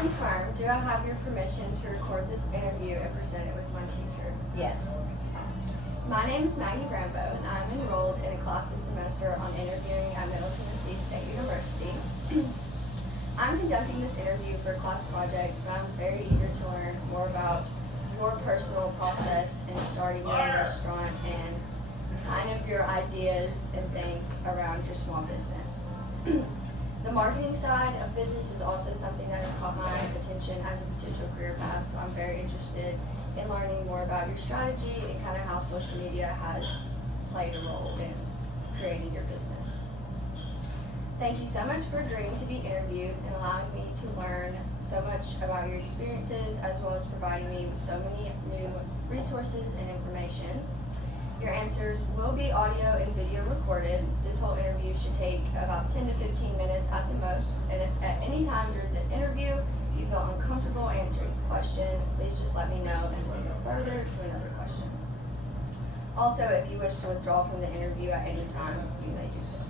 confirm, do I have your permission to record this interview and present it with my teacher? Yes. My name is Maggie Rambo, and I'm enrolled in a class this semester on interviewing at Middle Tennessee State University. I'm conducting this interview for a class project, and I'm very eager to learn more about your personal process in starting your own restaurant and kind of your ideas and things around your small business. The marketing side of business is also something that has caught my attention as a potential career path, so I'm very interested in learning more about your strategy and kind of how social media has played a role in creating your business. Thank you so much for agreeing to be interviewed and allowing me to learn so much about your experiences, as well as providing me with so many new resources and information. Your answers will be audio and video recorded. This whole interview should take about 10 to 15 minutes at the most, and if at any time during the interview you feel uncomfortable answering the question, please just let me know and we'll go further to another question. Also, if you wish to withdraw from the interview at any time, you may do so.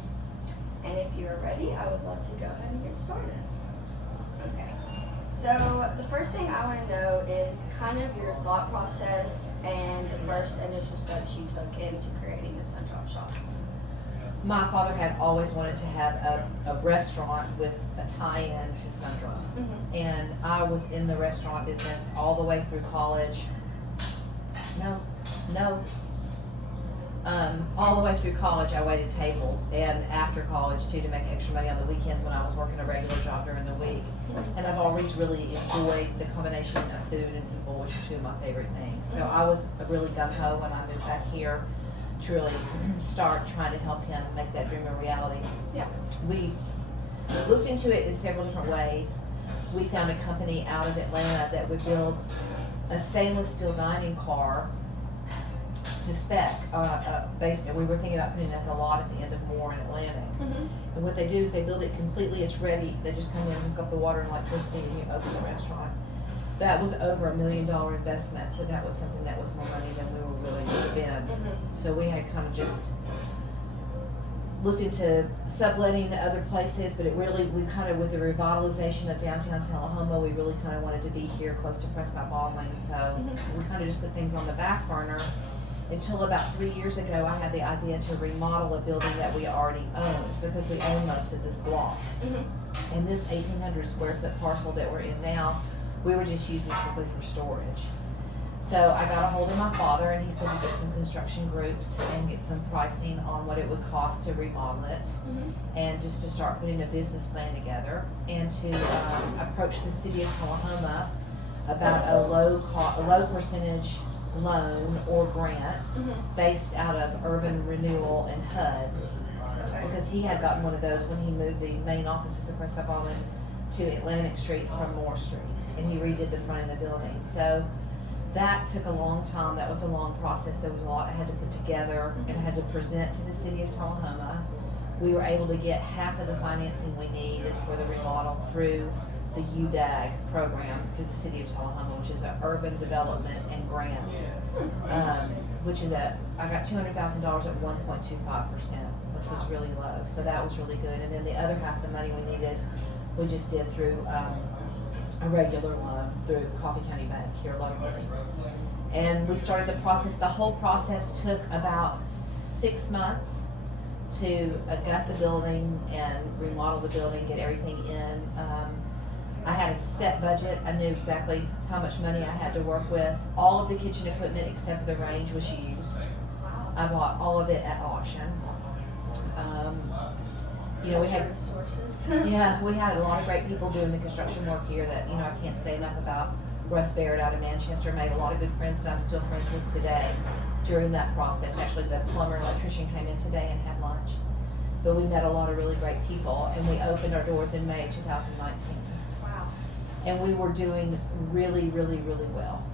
And if you are ready, I would love to go ahead and get started. Okay. So the first thing I want to know is kind of your thought process and the first initial steps you took into creating the Sun Drop Shop. My father had always wanted to have a restaurant with a tie-in to Sun Drop. Mm-hmm. And I was in the restaurant business all the way through college. All the way through college I waited tables, and after college too, to make extra money on the weekends when I was working a regular job during the week. And I've always really enjoyed the combination of food and people, which are two of my favorite things. So I was really gung-ho when I moved back here to really start trying to help him make that dream a reality. Yeah. We looked into it in several different ways. We found a company out of Atlanta that would build a stainless steel dining car to spec, based, and we were thinking about putting it at the lot at the end of Moore in Atlantic. Mm-hmm. And what they do is they build it completely, it's ready. They just come in and hook up the water and electricity and you open the restaurant. That was over $1 million investment, so that was something that was more money than we were willing to spend. Mm-hmm. So we had kind of just looked into subletting to other places, but we kind of, with the revitalization of downtown Tullahoma, we really kind of wanted to be here close to Prescott Baldwin. So we kind of just put things on the back burner until about 3 years ago. I had the idea to remodel a building that we already owned, because we own most of this block. Mm-hmm. And this 1,800 square foot parcel that we're in now, we were just using strictly for storage. So I got a hold of my father, and he said to get some construction groups and get some pricing on what it would cost to remodel it, and just to start putting a business plan together, and to approach the city of Tullahoma about a low percentage loan or grant based out of urban renewal and HUD, Okay. because he had gotten one of those when he moved the main offices of Prescott Baldwin to Atlantic Street from Moore Street, and he redid the front of the building. So that took a long time. That was a long process. There was a lot I had to put together and I had to present to the city of Tullahoma. We were able to get half of the financing we needed for the remodel through the UDAG program through the city of Tullahoma, which is an urban development and grant, which is I got $200,000 at 1.25%, which was really low. So that was really good. And then the other half of the money we needed, we just did through a regular loan through Coffee County Bank here locally. And we started the process. The whole process took about 6 months to gut the building and remodel the building, get everything in. I had a set budget. I knew exactly how much money I had to work with. All of the kitchen equipment except for the range was used. I bought all of it at auction. We had resources. yeah, we had a lot of great people doing the construction work here that, I can't say enough about. Russ Barrett out of Manchester made a lot of good friends that I'm still friends with today during that process. Actually, the plumber and electrician came in today and had lunch. But we met a lot of really great people, and we opened our doors in May 2019. Wow. And we were doing really, really, really well.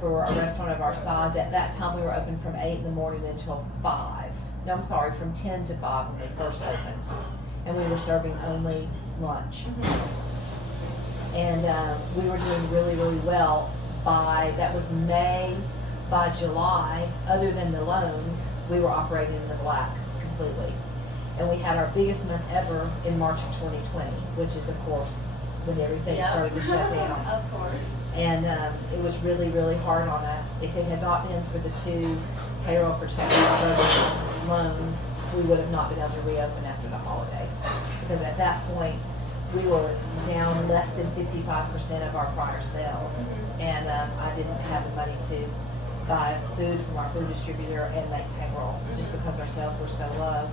For a restaurant of our size, at that time we were open from 8 in the morning until 5. No, I'm sorry, from 10 to 5 when we first opened. And we were serving only lunch. And we were doing really, really well. That was May. By July, other than the loans, we were operating in the black completely. And we had our biggest month ever in March of 2020, which is, of course, when everything Yep. started to shut down. Of course. And it was really, really hard on us. If it had not been for the 2 payroll protection program loans, we would have not been able to reopen after the holidays. Because at that point, we were down less than 55% of our prior sales. And I didn't have the money to buy food from our food distributor and make payroll, just because our sales were so low.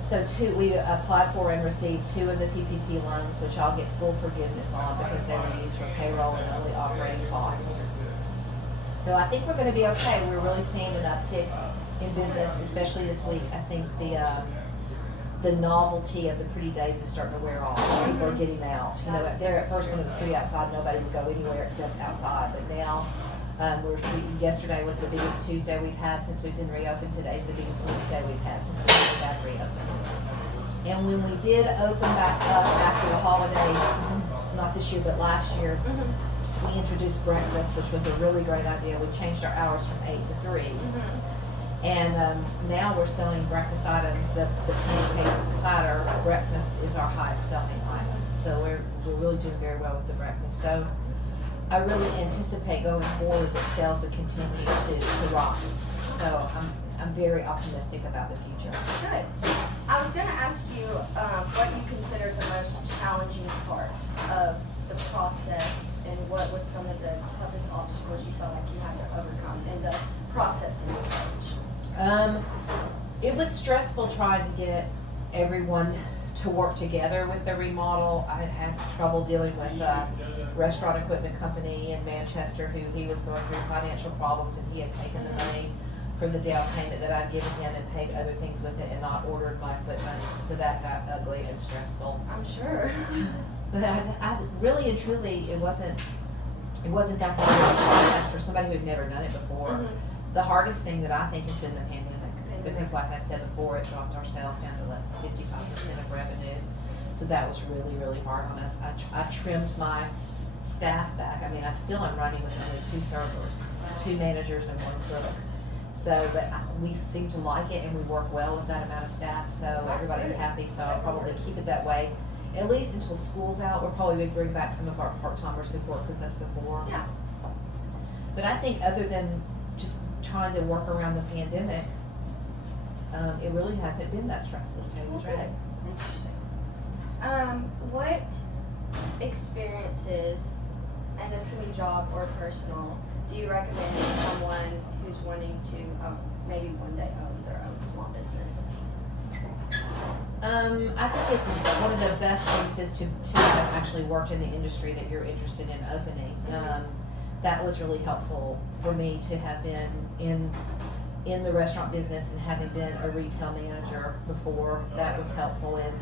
So we applied for and received 2 of the PPP loans, which I'll get full forgiveness on because they were used for payroll and only operating costs. So I think we're gonna be okay. We're really seeing an uptick in business, especially this week. I think the novelty of the pretty days is starting to wear off. People are getting out. You know, there at first when it was pretty outside, nobody would go anywhere except outside. But now, yesterday was the biggest Tuesday we've had since we've been reopened. Today's the biggest Wednesday we've had since we've been back reopened. And when we did open back up after the holidays, not this year but last year, we introduced breakfast, which was a really great idea. We changed our hours from 8 to 3. And now we're selling breakfast items. The pancake platter breakfast is our highest selling item. So we're really doing very well with the breakfast. So I really anticipate going forward that sales will continue to rise. So I'm very optimistic about the future. Good. I was going to ask you what you consider the most challenging part of the process, and what was some of the toughest obstacles you felt like you had to overcome in the processing stage? It was stressful trying to get everyone to work together with the remodel. I had trouble dealing with the restaurant equipment company in Manchester, he was going through financial problems, and he had taken the money for the down payment that I'd given him and paid other things with it and not ordered my equipment. So that got ugly and stressful. I'm sure. But I really and truly, it wasn't that hard of a process for somebody who'd never done it before. The hardest thing that I think has been the pandemic. Because like I said before, it dropped our sales down to less than 55% of revenue. So that was really, really hard on us. I trimmed my staff back. I mean, I still am running with only 2 servers, 2 managers and 1 cook. So, but we seem to like it, and we work well with that amount of staff. So That's everybody's good. happy. So I'll probably keep it that way, at least until school's out. We'll probably bring back some of our part-timers who've worked with us before. Yeah. But I think other than just trying to work around the pandemic, it really hasn't been that stressful to tell you the truth. Good. Interesting. What experiences, and this can be job or personal, do you recommend to someone who's wanting to maybe one day own their own small business? I think one of the best things is to have actually worked in the industry that you're interested in opening. That was really helpful for me to have been in the restaurant business and having been a retail manager before. That was helpful in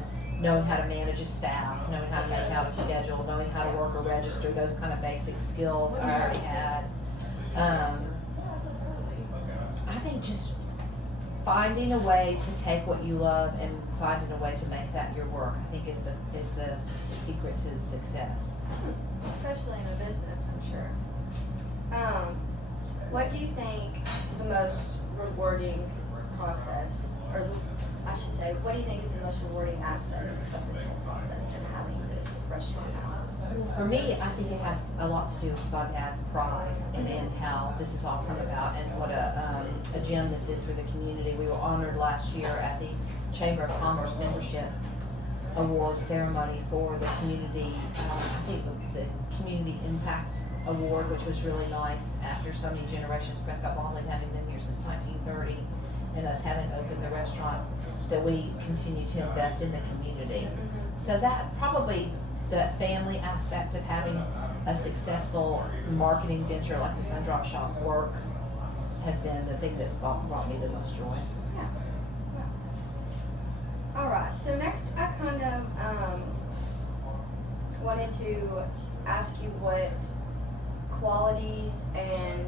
knowing how to manage a staff, knowing how to make out a schedule, knowing how to work a register, those kind of basic skills I already had. I think just finding a way to take what you love and finding a way to make that your work, I think is the secret to success. Especially in a business, I'm sure. What do you think the most rewarding process, or I should say, what do you think is the most rewarding aspects of this whole process and having this restaurant now? For me, I think it has a lot to do with my dad's pride and how this has all come about, and what a gem this is for the community. We were honored last year at the Chamber of Commerce Membership Award ceremony for the community, I think it was the Community Impact Award, which was really nice after so many generations, Prescott Baldwin having been here since 1930 and us having opened the restaurant, that we continue to invest in the community. So that probably, the family aspect of having a successful marketing venture like the Sun Drop Shop work has been the thing that's brought me the most joy. All right, so next I kind of wanted to ask you what qualities and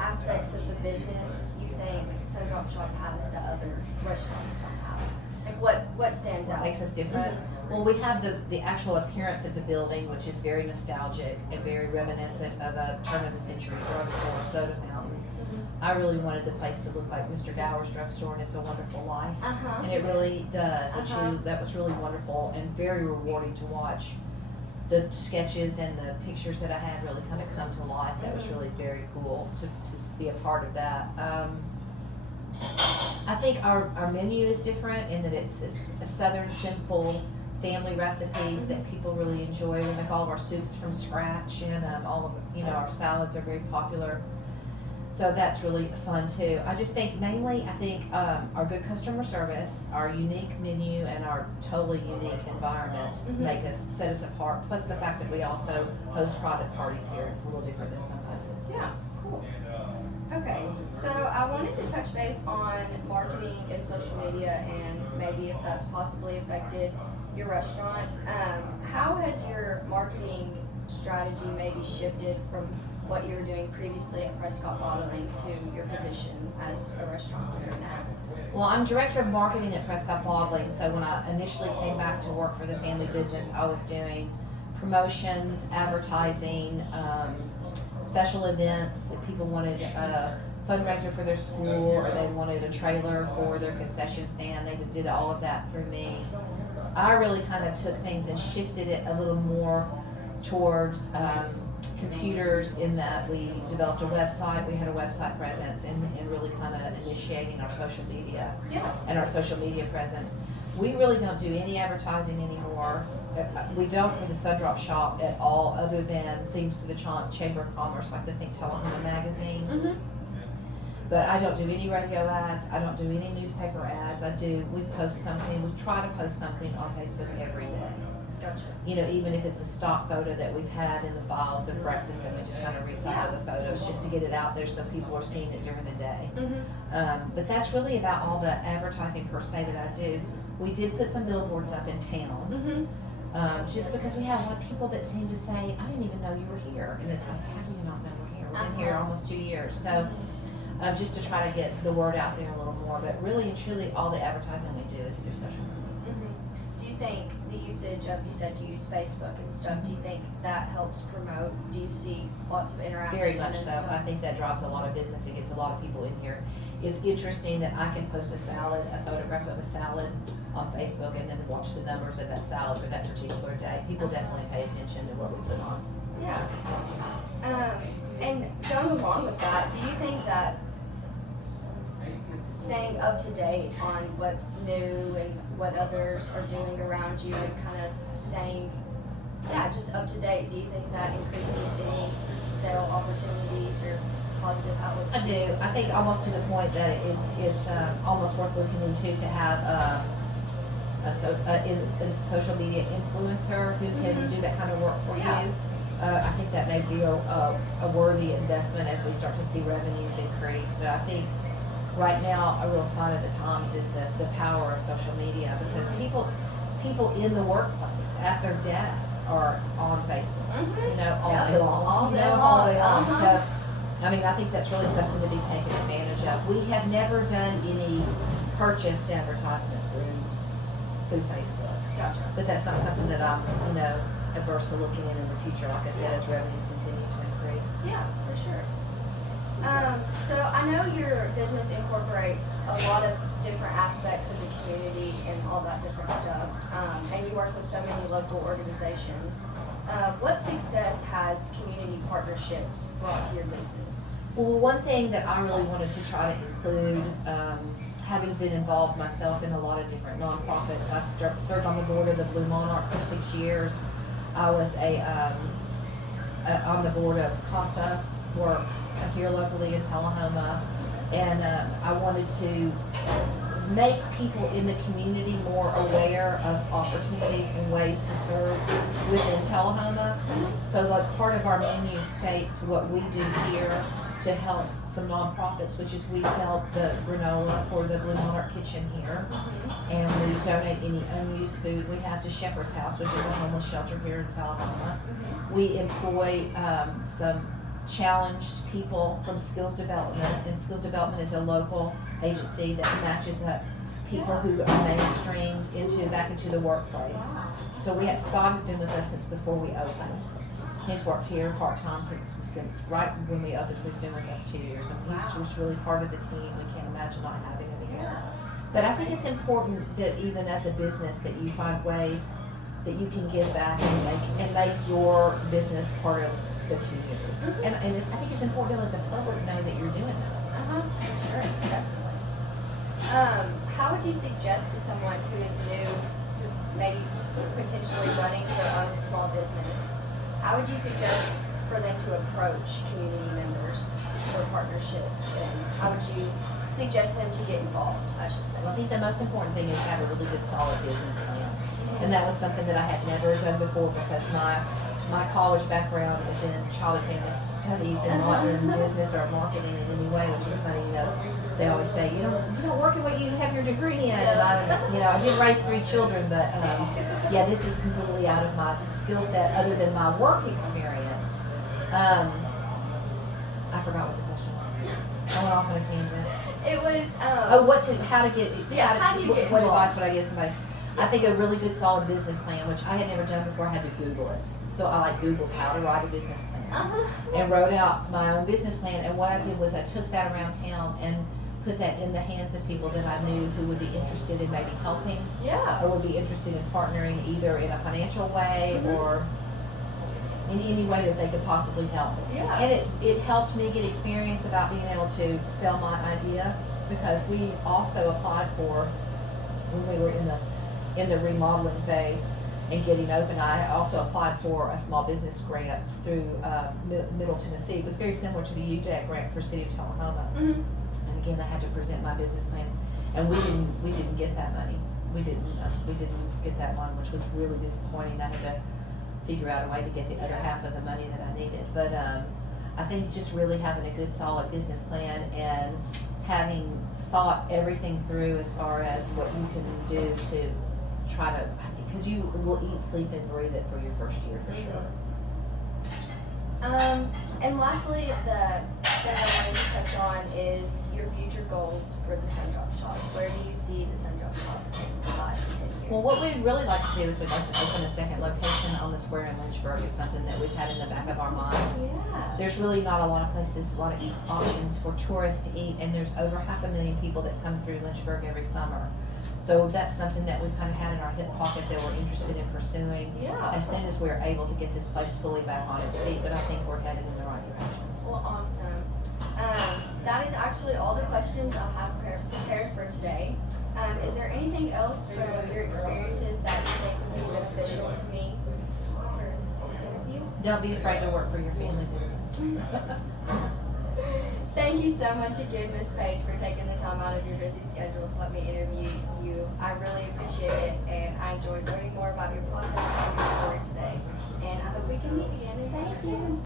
aspects of the business you think Sun Drop Shop has that other restaurants don't have. Like what stands What out? makes us different? Well, we have the actual appearance of the building, which is very nostalgic and very reminiscent of a turn of the century drugstore soda fountain. I really wanted the place to look like Mr. Gower's drugstore and It's a Wonderful Life. And it really does. That was really wonderful and very rewarding to watch. The sketches and the pictures that I had really kind of come to life. That was really very cool to be a part of that. I think our menu is different in that it's a southern simple family recipes that people really enjoy. We make all of our soups from scratch, and all of our salads are very popular. So that's really fun too. I just think mainly, our good customer service, our unique menu, and our totally unique environment set us apart. Plus the fact that we also host private parties here. It's a little different than some places. Yeah, cool. Okay, so I wanted to touch base on marketing and social media, and maybe if that's possibly affected your restaurant. How has your marketing strategy maybe shifted from what you were doing previously at Prescott Bottling to your position as a restaurant owner now? Well, I'm director of marketing at Prescott Bottling, so when I initially came back to work for the family business, I was doing promotions, advertising, special events. If people wanted a fundraiser for their school or they wanted a trailer for their concession stand, they did all of that through me. I really kind of took things and shifted it a little more towards computers, in that we developed a website. We had a website presence and really kind of initiating our social media and our social media presence. We really don't do any advertising anymore. We don't for the Sundrop shop at all, other than things through the Chamber of Commerce, like the Think Tullahoma magazine. But I don't do any radio ads. I don't do any newspaper ads. We post something. We try to post something on Facebook every day. Gotcha. Even if it's a stock photo that we've had in the files of breakfast, and we just kind of recycle the photos just to get it out there so people are seeing it during the day. But that's really about all the advertising per se that I do. We did put some billboards up in town, just because we have a lot of people that seem to say, I didn't even know you were here. And it's like, how do you not know we're here? We've been here almost 2 years. So just to try to get the word out there a little more. But really and truly, all the advertising we do is through social media. Do you think the usage of, you said you use Facebook and stuff, do you think that helps promote? Do you see lots of interaction? Very much so. I think that drives a lot of business. It gets a lot of people in here. It's interesting that I can post a photograph of a salad on Facebook, and then watch the numbers of that salad for that particular day. People definitely pay attention to what we put on. Yeah. And going along with that, do you think that staying up to date on what's new and what others are doing around you, and kind of staying just up to date, do you think that increases any sale opportunities or positive outlooks? I do. I think almost to the point that it's almost worth looking into to have a social media influencer who can do that kind of work for you. I think that may be a worthy investment as we start to see revenues increase. But I think right now a real sign of the times is the power of social media, because people in the workplace at their desk are on Facebook, all day long. All day long. So, I think that's really something to be taken advantage of. We have never done any purchased advertisement through Facebook. Gotcha. But that's not something that I'm, averse to looking in the future, like I said, as revenues continue to increase. Yeah, for sure. So I know your business incorporates a lot of different aspects of the community and all that different stuff, and you work with so many local organizations. What success has community partnerships brought to your business? Well, one thing that I really wanted to try to include, having been involved myself in a lot of different nonprofits, I served on the board of the Blue Monarch for 6 years. I was on the board of CASA Works here locally in Tullahoma, and I wanted to make people in the community more aware of opportunities and ways to serve within Tullahoma. So like part of our menu states what we do here to help some nonprofits, which is we sell the granola for the Blue Monarch Kitchen here, and we donate any unused food we have to Shepherd's House, which is a homeless shelter here in Tullahoma. We employ some challenged people from Skills Development, and Skills Development is a local agency that matches up people who are mainstreamed back into the workplace. So we have Scott, who's been with us since before we opened. He's worked here part-time since right when we opened, so he's been with us 2 years, and he's Wow. just really part of the team. We can't imagine not having him here. Yeah. But I think it's important that even as a business that you find ways that you can give back and make your business part of the community. And I think it's important to let the public know that you're doing that. Sure, definitely. How would you suggest to someone who is new to maybe potentially running their own small business, how would you suggest for them to approach community members for partnerships, and how would you suggest them to get involved, I should say? Well, I think the most important thing is to have a really good, solid business plan. And that was something that I had never done before because my college background is in child and family studies and not in business or marketing in any way, which is funny. They always say you don't work in what you have your degree in. And I did raise 3 children, but yeah, this is completely out of my skill set other than my work experience. I forgot what the question was. I went off on a tangent. It was what advice would I give somebody? I think a really good solid business plan, which I had never done before, I had to Google it. So I Googled how to write a business plan and wrote out my own business plan. And what I did was I took that around town and put that in the hands of people that I knew who would be interested in maybe helping or would be interested in partnering either in a financial way or in any way that they could possibly help. Yeah. And it helped me get experience about being able to sell my idea, because we also applied for, when we were in the remodeling phase and getting open, I also applied for a small business grant through Middle Tennessee. It was very similar to the UDAC grant for City of Tullahoma. And again, I had to present my business plan, and we didn't get that money. We didn't get that one, which was really disappointing. I had to figure out a way to get the other half of the money that I needed. But I think just really having a good, solid business plan and having thought everything through as far as what you can do to try to, because you will eat, sleep, and breathe it for your first year for sure. And lastly, the thing I wanted to touch on is your future goals for the Sundrop Shop. Where do you see the Sundrop Shop in 5 to 10 years? Well, what we'd really like to do is we'd like to open a second location on the square in Lynchburg. It's something that we've had in the back of our minds. Yeah. There's really not a lot of places, a lot of options for tourists to eat, and there's over 500,000 people that come through Lynchburg every summer. So that's something that we've kind of had in our hip pocket that we're interested in pursuing as soon as we're able to get this place fully back on its feet. But I think we're headed in the right direction. Well, awesome. That is actually all the questions I'll have prepared for today. Is there anything else from your experiences that you think would be beneficial to me for this interview? Don't be afraid to work for your family business. Thank you so much again, Miss Paige, for taking the time out of your busy schedule to let me interview you. I really appreciate it, and I enjoyed learning more about your process and your story today. And I hope we can meet again anytime soon.